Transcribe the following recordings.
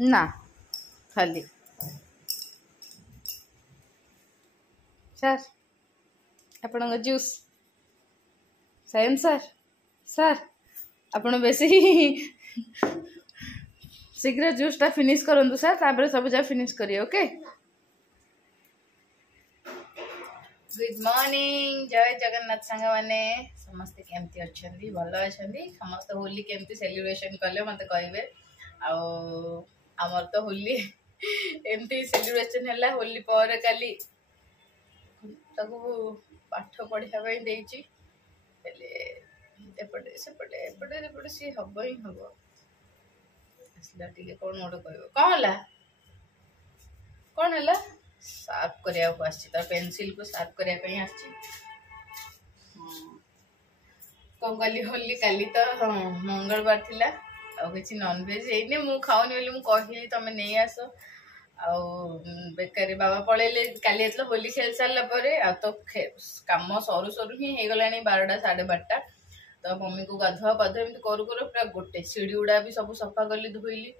ना खाली सर आपण जूस सायन सर आपण बेसी शीघ्र जूसटा फिनिश करूँ सर तापर सब जा फिनिश करिए ओके। गुड मॉर्निंग जय जगन्नाथ सांग मैंने समस्ते केमती अच्छा भल अच्छा समस्त होली केमती सेलिब्रेशन कले मत कहे आमर तो होली एमती सेलिब्रेशन है होली पर काली पाठ पढ़ाई देपटे सेपटे एपटे सेपटे सी हम ही हम आसला टे कौन गोटे कह कौन है सार्फ करने को आसी पेनसिल को सार्फ करने कौन कली होली काली तो मंगलवार थिला कि नॉनवेज है मु खाऊनी बोली मुझे तुम नहीं आस बेकारी बाबा पलैले काली होली खेल सारा तो कम सरू सरू ही हो गला 12टा 12:30 तो मम्मी को गाधुआ पाधुआ एमती करू करू पूरा गोटे सीढ़ी गुड़ा भी सब सफा कली धोइली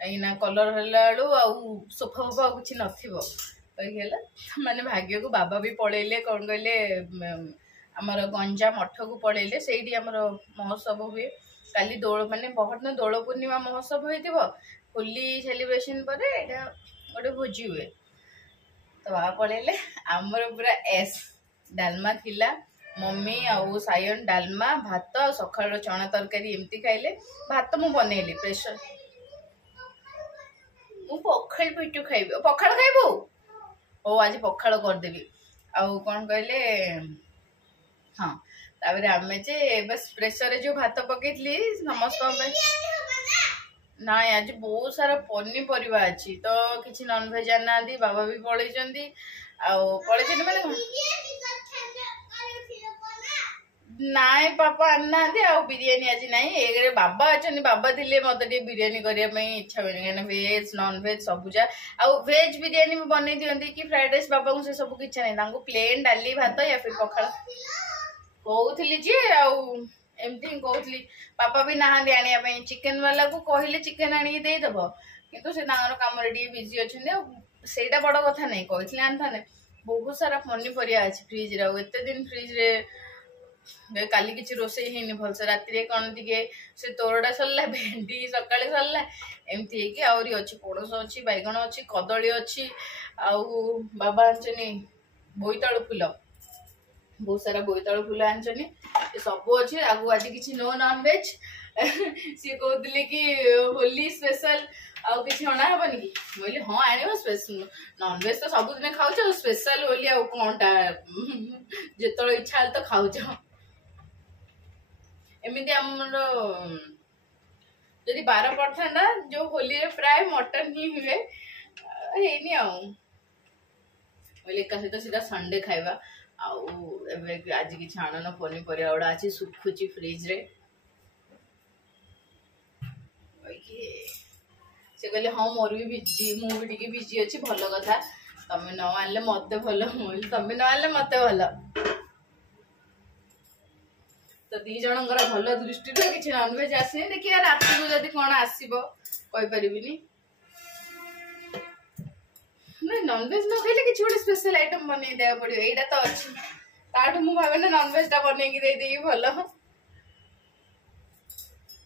कहीं कलर है सोफा फोफा किसी नगला माने भाग्य को बाबा भी पलैले कौन कहले आमर गंजा मठ को पलैले से महोत्सव हुए काली दोल माने बहुत न दोल पूर्णिमा महोत्सव हो होली सेलिब्रेशन पर गोटे भोजी हुए तो बाबा पलैले आमर पूरा एस डालमा थिला मम्मी आउ सायन डालमा भात सकाळ चना तरकारी एमती खाइले भात मु बनैली प्रेशर मु पखाल पिटू खाइबे पखाल खाइबो ओ आज पखाल करदेवी आउ कौन कहले हाँ तापर आम बस प्रेसर जो भात पकईली समस्त ना आज बहुत सारा पनीपरिया अच्छी तो किसी नॉनवेज आना बाबा भी पलैंती पलैं मैंने नाई पापा आना बिरियानी आज ना एक बाबा अच्छा बाबा थे मत बिरियानी करने इच्छा हुए कहीं वेज नॉन वेज सबुजा वेज बिरियानी बन दिखती कि फ्राइड राइस बाबा को से सब कि ना प्लेन डाली भात या फिर पखाड़ कहली जे एमती कहली पापा भी नहांती आने चिकेन वाला को कहले चिकेन आनिक देदेव किंतु से कम बिजी अच्छा से बड़ कथा नहीं कहते आनता बहुत सारा पनीपरिया अच्छी फ्रिज एत दिन फ्रिज रे काली किसी रोसे है भलसे राति कौन टे से तोरड़ा सरला भेंडी सका सरला एमती आहरी अच्छी पड़ोस अच्छी बैगण अच्छी कदली अच्छी आउ बाबा आनी बोईतालु फूल बहुत सारा बोईतालु फूल आनी सब अच्छे आगु आज किसी नो नॉन वेज सी कहते कि होली स्पेशल आउ कि अणा हेनी कि बोली हाँ आण नॉन वेज तो सबुदिन खाऊ स्पेशल होली आ कौनटा जो इच्छा तो खाऊ एमती आमर जदि बार पड़ता जो होली प्राय मटन ही हुए है एका सहित सीधा संडे खाइबा आज कि आनन पनीपरिया गुड़ा अच्छी सुखुची फ्रिज रे से कहले हाँ मोर भी बिजी मुझे बिजी अच्छी भल कथा तमें न आनले मत भल तमें न आनले मत भल तो दी जनकर भल दृष्टि किसी नॉनवेज आसनी देखिए रात को जब कौन आसपरि नहीं नॉनवेज न खाइले किसी गोटे स्पेशल आइटम बन दे पड़ो यहीटा तो अच्छी ताठू मु भावे ना नॉनवेज टा बन दे भल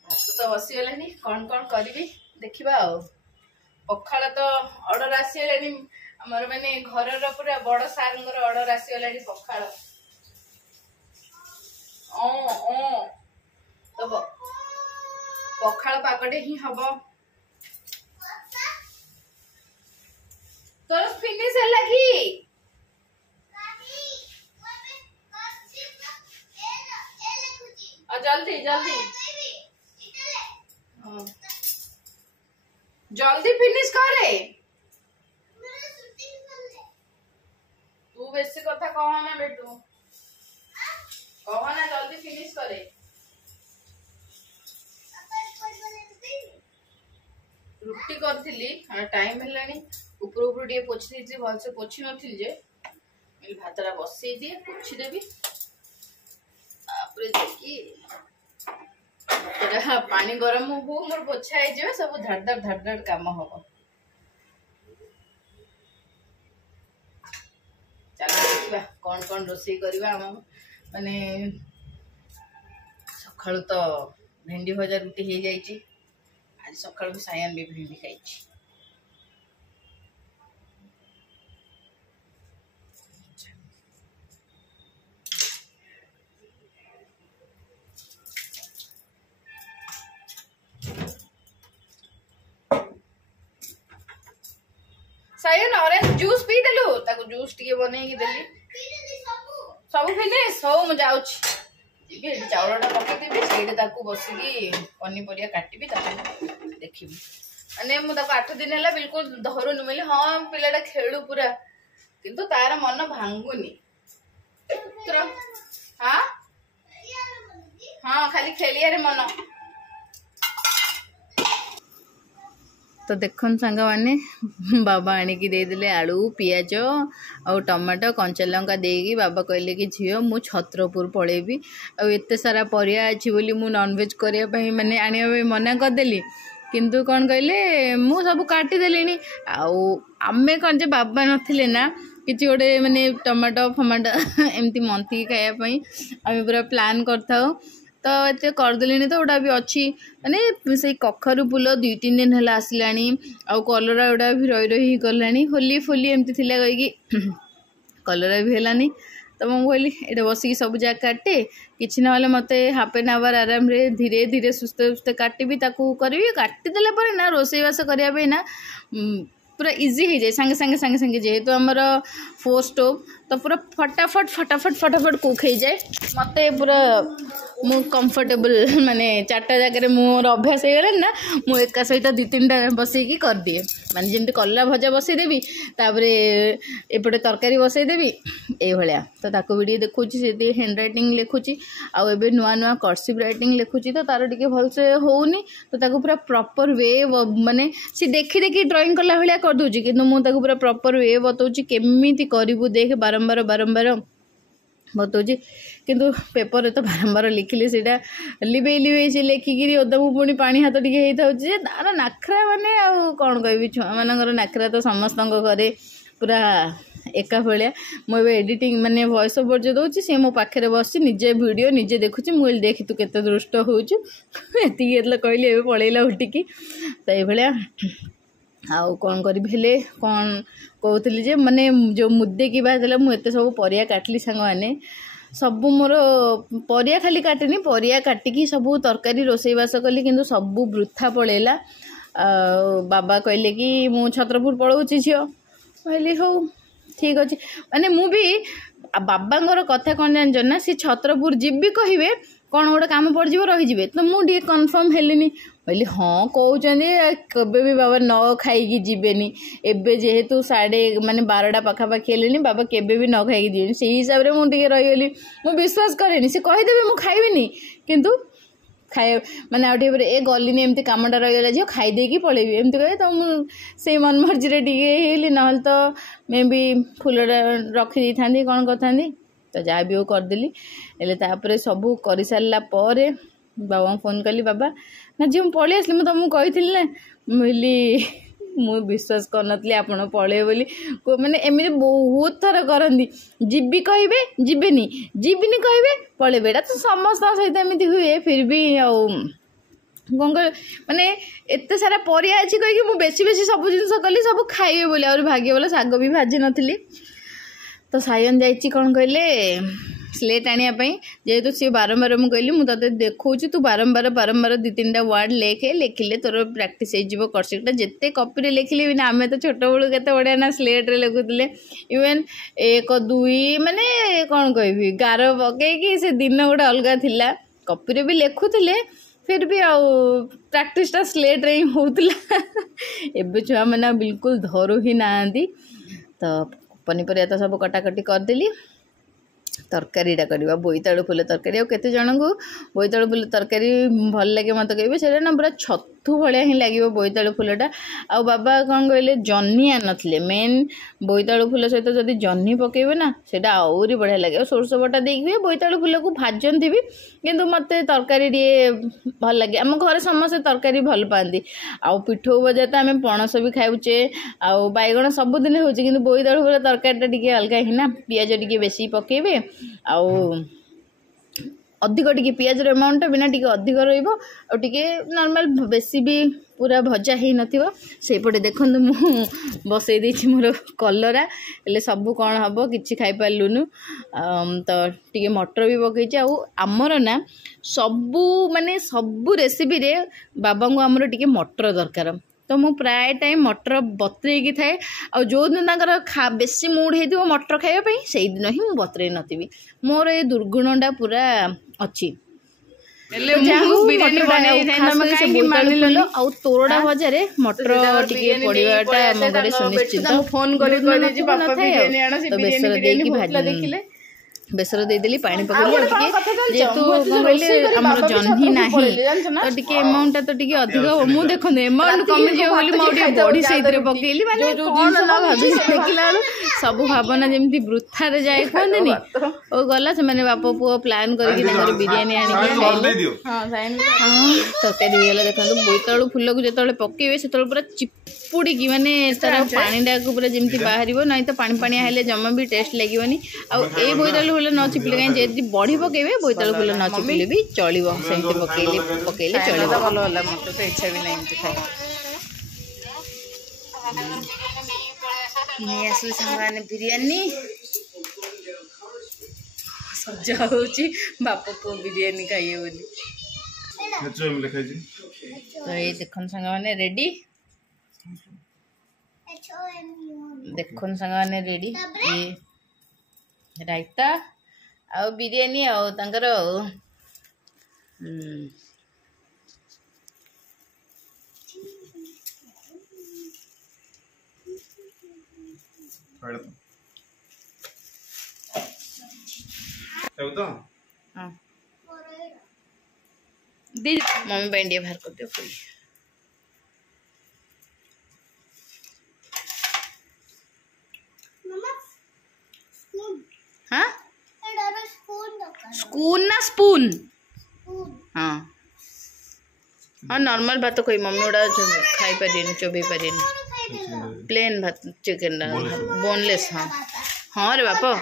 तो बसीगलानी कौन कौन करी देखा पखाड़ तो ऑर्डर आसीगलानी आमर माने घर पूरा बड़ सार ऑर्डर आसीगलानी पखाड़ तो पखाड़ पागटे ही हम तोर फिनिश है कि जल्दी जल्दी जल्दी फिनिश करे तू बेसी कथा कहना बेटू कहना जल्दी फिनिश करे रुटी करी टाइम है ऊपर ऊपर टे पोछी दी भलसे पोछी नी जे भातटा बसई दिए पोछीदेवी देखी ସେଟା ପାଣି ଗରମ ହଉ ମୋର ପୋଛା ହେଇଯିବ ସବୁ ଧଡ଼ କାମ ହବ। ଚାଲ ଦେଖିବା କଣ ରୋଷେଇ କରିବା। ଆମ ମାନେ ସକାଳୁ ତ ଭେଣ୍ଡି ଭଜା ରୁଟି ହେଇଯାଇଛି। ଆଜି ସକାଳୁ ସାୟନ ବି ଭେଣ୍ଡି ଖାଇଛି। सायन ऑरेंज जूस पी देलु ताको जूस टिके बनै कि देली सब फिनिश हो मु जाउछ जिबे चावलटा पके देबी सेडे ताको बसी की पनी परिया काटिबी ताको देखिबी अने मु ताको 8 दिन हला बिल्कुल धरु न मिले हां पिलाटा खेळु पूरा किंतु तार मन भांगुनी पुत्र हां हां खाली खेलिया रे मन। तो देखन सांग मैंने बाबा आणिकी देदेले आलू पियाज आ टमाटो कंचा लंका देगी बाबा कहले कि झील मु छत्रपुर पलैबी आते सारा परिया अच्छी बोली मु नॉनवेज करने माने आने मना करदेली किंतु कौन कहले मु सब काटिदेली आमे कौन जे बाबा नथिले ना किसी गोटे माने टमाटो फमाटो एमती मंथी खायापाई आम पूरा प्लान करता तो ये करदेली तो गोटा भी अच्छी माने से कखारू फूल 2-3 दिन है आसला आ कलरा गुड़ा भी रही रही गला होली फोली एमती थिला कहीकि कलरा भी है तो मुझे कहली ये बसिक सब जगह काटे कि ना मत हाफ एन आवर आराम रे धीरे धीरे सुस्ते सुस्ते काटि करी काटिदेला ना रोसईवास करने ना पूरा इजी हो जाए सांगे सांगे सांगे सांगे जेहेतु आमर 4 स्टोव तो पूरा फटाफट फटाफट फटाफट कुक हो जाए मत पूरा मु कंफर्टेबल माने 4टा जगह मोर अभ्यास हो गला ना मु एका सहित 2-3टा बसईकी कर दिए माने जमी कलरा भजा बसईदेवी तापर एपटे तरकारी बसईदेवी ये तो ताको वीडियो देखुची से हैंड राइटिंग लिखुची आउ एबे नुआ नुआ कर्सिव राइटिंग लिखुची तो तार टिके भलसे होउनी तो ताको पूरा प्रॉपर वे माने सी देखी देखी ड्राइंग कला भलिया कर दोची किंतु मु ताको पूरा प्रॉपर वे बताउची केमिति करिवु देख बारंबार बारंबार बताऊँ किंतु पेपर तो बारंबार लिखिले सीटा लिबे लिबे से लेखिकी ओदमु पुणी पानी हाथ टिके होता तार नाखरा माने कौन कह छुआ मानकर नाखरा तो समस्त घरे पूरा एका भाया मुझे एडिटिंग माने वॉइस ओवर जो दूसरी सी मो पाखे बस निजे वीडियो निजे देखुची मुझे देख तू केते दुष्ट होचु एतिक कहली ए पलैला उठिकी तो ये आउ कौन करी भेले कौन कहती जे माने जो मुद्दे की बात है मुझे सब परिया काटली सांग मैंने सब मोर परिया खाली काटेनी परिया काटिकी सब तरकारी रोसईवास कली किंतु सब वृथा पलैला। बाबा कहले कि मु छत्रपुर पलाऊँगी झील कहली हो ठीक अच्छे माने मु भी बाबांगर कथा कौन जान ना सी छत्रपुर जीवी कहे कौन गोटे कम पड़ जाव रही तो मुझे कन्फर्म हेलिनी कहली हाँ कहते कभी भी बाबा न खाई जीवेनि एबे जेहेतु 12:30 पाखापाखि हेले बाबा केबे भी न खाई जीवेनि से हिसाब से मुझे रहीगली मु विश्वास करेनि से कहीदेवी मु खाइबिनी किंतु खाए माने आउ टे ए गलिनी एमती कामटा रहीगला झील खाईदेकी पलैबी एमती कहे तो मुझे मन मर्जी टे ना तो मे भी फूलटा रखी था कौन करता तो जहाँ भी करदेली हेल्ले तापर सब कर सारा बाबा फोन कली बाबा ना जी मुझे पलि आसली तुमको कही ना मुझे मु विश्वास करनी आप पलि बोली मैंने एमती बहुत थर करती जीवी कहे जीवेनि जीविनी कहे पलैबे एटा तो समस्त सहित एमती हुए फिर भी आउ कौन कह माने एत सारा परिया अच्छी कहीकि मुझे बेसी बेसी सब जिन कली सब खाइबे बोली और भाग्य बोला शाग भी भाजी नी तो सायन जाइए कौन कहले स्लेट आने जेहेतु सी बारंबार मुझे कहली मुझे देखा तू बारंबार बारंबार 2-3टा वर्ड लेखिले तोर प्राक्टिस हो कर्सिवटा जिते कॉपी लिखिले भी ना आम तो छोट बड़ू के बढ़िया ना स्लेट्रे लिखुले इवेन 1-2 माने कौन कह गार पकईकि से दिन गोटे अलग थिला कॉपी भी लिखुले फिर भी आउ प्राक्टिसटा स्लेट्रे ही होता एबे छुआ मैंने बिल्कुल धरू ही ना तो पनीपरिया तो सब कटाकटी करदेली तरकारीटा करवा बोईतालु फुल तरकारी आ केते जन को बोईतालु फुल तरकारी भल लगे मत कहे से ना पूरा पिठू भाया ही लगे बोईतालु फूलटा। आ बाबा कौन कहले जह्नी आनते मेन बोईतालु फूल सहित जदि जह्नी पकेबे ना सेटा आहुरी बढ़िया लगे। सोरस बटा देखे बोईतालु फूल को भाजती भी किंतु मत तरकारी भल लगे। आम घर समस्त तरकारी भल पाती। आउ पिठो भजा तो आम पणस भी खाऊचे आउ बैगण सबुदिन हो बोईतालु फूल तरकारी टी अलग ही ना पियाज टी बेसी पकेबे आउ अधिक टी पियाज एमाउंट बिना टी अधिक रे नॉर्मल बेसी भी पूरा भजा ही नथिबो। सेपटे देखो मु बसई देछि मोर कलरा एले सब कौन हम किसी खाई पार्लुनु तो टी मटर भी पकईचे। आमर ना सबू माने सबू रेसिपी रे बाबा को आमर टी मटर दरकार तो मु प्राय टाइम मटर बतरे थाए। आ जो दिन बेसी मूड हो मटर खायापी से दिन ही मुझे बतरे नी मोर ये दुर्गुणटा पूरा अच्छी। तोरड़ा भजार मटर टी पड़ाटा घरे सुनिश्चित फोन बेसर देकी भाजी बेसर देदेली पानी पकड़ी जेहेतु आम जह्नी ना तो टी एमाउंट तो टी अधिक मुझे देखो एमाउंट कमिजी बड़ी से पकईली देखला सब भावना जमी वृथा जाए कहते और गला से बाप पुओ प्लान कर बिरियानी तरकारी होगा। देखो बोईतालु फूल को जो पकेबे से पूरा चिपुड़ी माने तार पानीटा को पूरा जमी बाहर ना तो पानी पानिया हेले जमा भी टेस्ट लगे। आउ ए बोईतालु फूल न चिपिले कहीं जब बड़ी पकेबे बोईतालु फूल न चिपिले भी चलो सेमती पकेले चलो भल है। मत तो इच्छा भी नहीं नहीं आसली साने बिरियानी सजा होची बाप पु बिरियानी खाइए बोली तो ये देखन संग माने रेडी देखन संग माने रेडी ये रायता आ बिरियानी आ तांकर दी मम्मी बैंडिया बाहर कर दियो फुल हाँ स्पून ना स्पून हाँ हाँ नॉर्मल भात कोई मम्मी उड़ा खाई पारे चोबई पारे प्लेन भात चिकेन बोनलेस हाँ हाँ रे बापा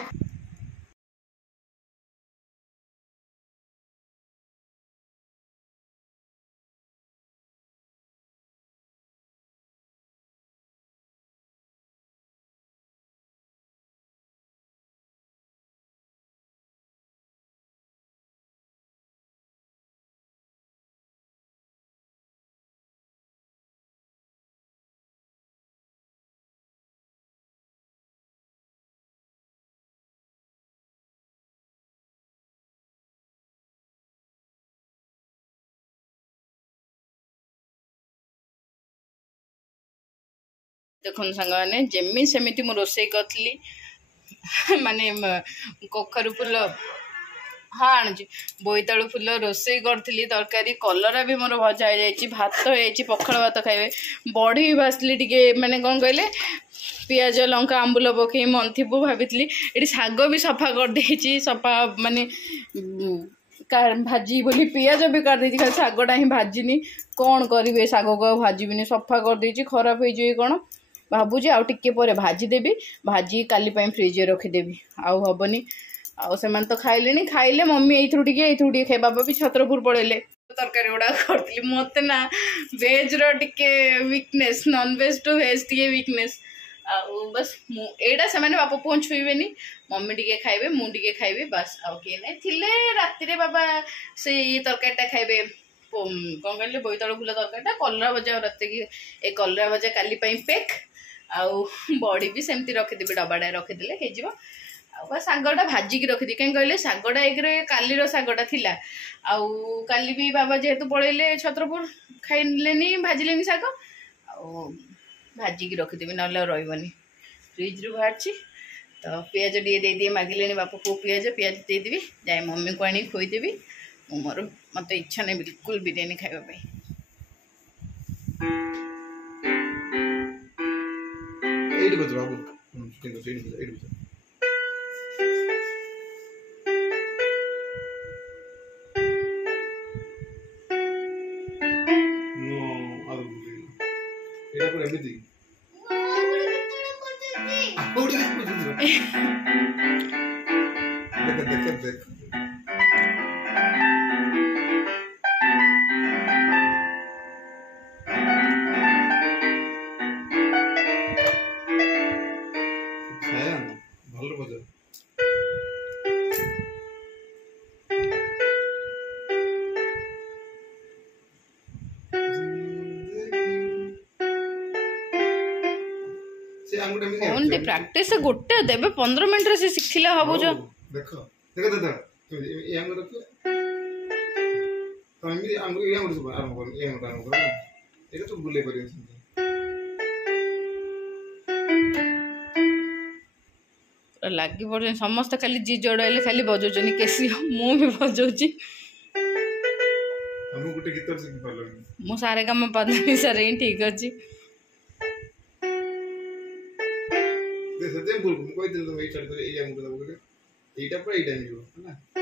देखो सांग मैंने जमी सेमती मु रोसे करी माने कखारू फूल हाँ आणुची बोईतालु फूल रोसे करी तरकारी कलरा भी मोर भजा हो भात हो पखाड़ भात खाइबे बड़ी भी भाजली टे माने कौन कहले पियाज लंका आंबुल पकई मंथीपु भाभी ये शाग भी सफा कर सफा माने भाजी बोली पियाज भी कर खाली शागटा ही भाजिनी कौन करेंगे शाग को भाजबिनी सफा कर खराब हो कौन भावुँ आउ टिके पर भाजीदेवी भाजी काली फ्रिज रखीदेवी आउ हेनी आउ से तो खाइले खाइले मम्मी ये खाए बाबा भी छत्रपुर पड़े तरकारी गुड़ा करी मत ना वेज रे weakness non veg to veg टे वीकनेस आउ बस एटा से बापा पुओ छुईबेनी मम्मी टे खाइबे मुझे खाइबे बस आउ किए थिले राति बाबा से तरकारीटा खाइबे कौन कहले बोईतालु फूल तरकारीटा कलरा भजा रात की कलरा भजा काली पेक आउ बड़ी भी सेमती रखीदेवी डबाटा रखीदे हो शागटा भाजिकी रखीदी कहीं कहले शागटा एक कालीर शागटा थिला आउ काली भी बाबा जेहेतु पड़े छत्रपुर खाइले भाजिले शाग आउ भाजिकी रखीदेवी ना रही फ्रिज रू बाहर तो पियाज टे दे मागिले बापा पु पियाज देदेवी जाए मम्मी को आनी खोईदेवी मोर मत इच्छा नहीं बिल्कुल बिरियानी खाइबा। এইটি বজ বাবু শুটিং করছে এইটি বজ নো আর এটা করে এমনি ওড়ি দেখ দেখ দেখ ভালো বাজা से आंगुटा में फोन दे प्रैक्टिस गोटे देबे 15 मिनिट रे से सिखिले हबो जो देखो देखो दादा तो ये आंगुटा तो ये आंगुटा ये आंगुटा सब आराम कर ये आंगुटा आराम कर एटा तो बुले परियो लागी पड़े समस्त खाली जी जोड़ाइले खाली बजौचनी केसी मु भी बजौची हम गुटे गीत सिखि पालो मु सारे काम पदमी सारे ठीक अछि दे सते बोल को कोइ दिन तो मैं स्टार्ट करे ए आंगुटा एटा पर एटा नियो ना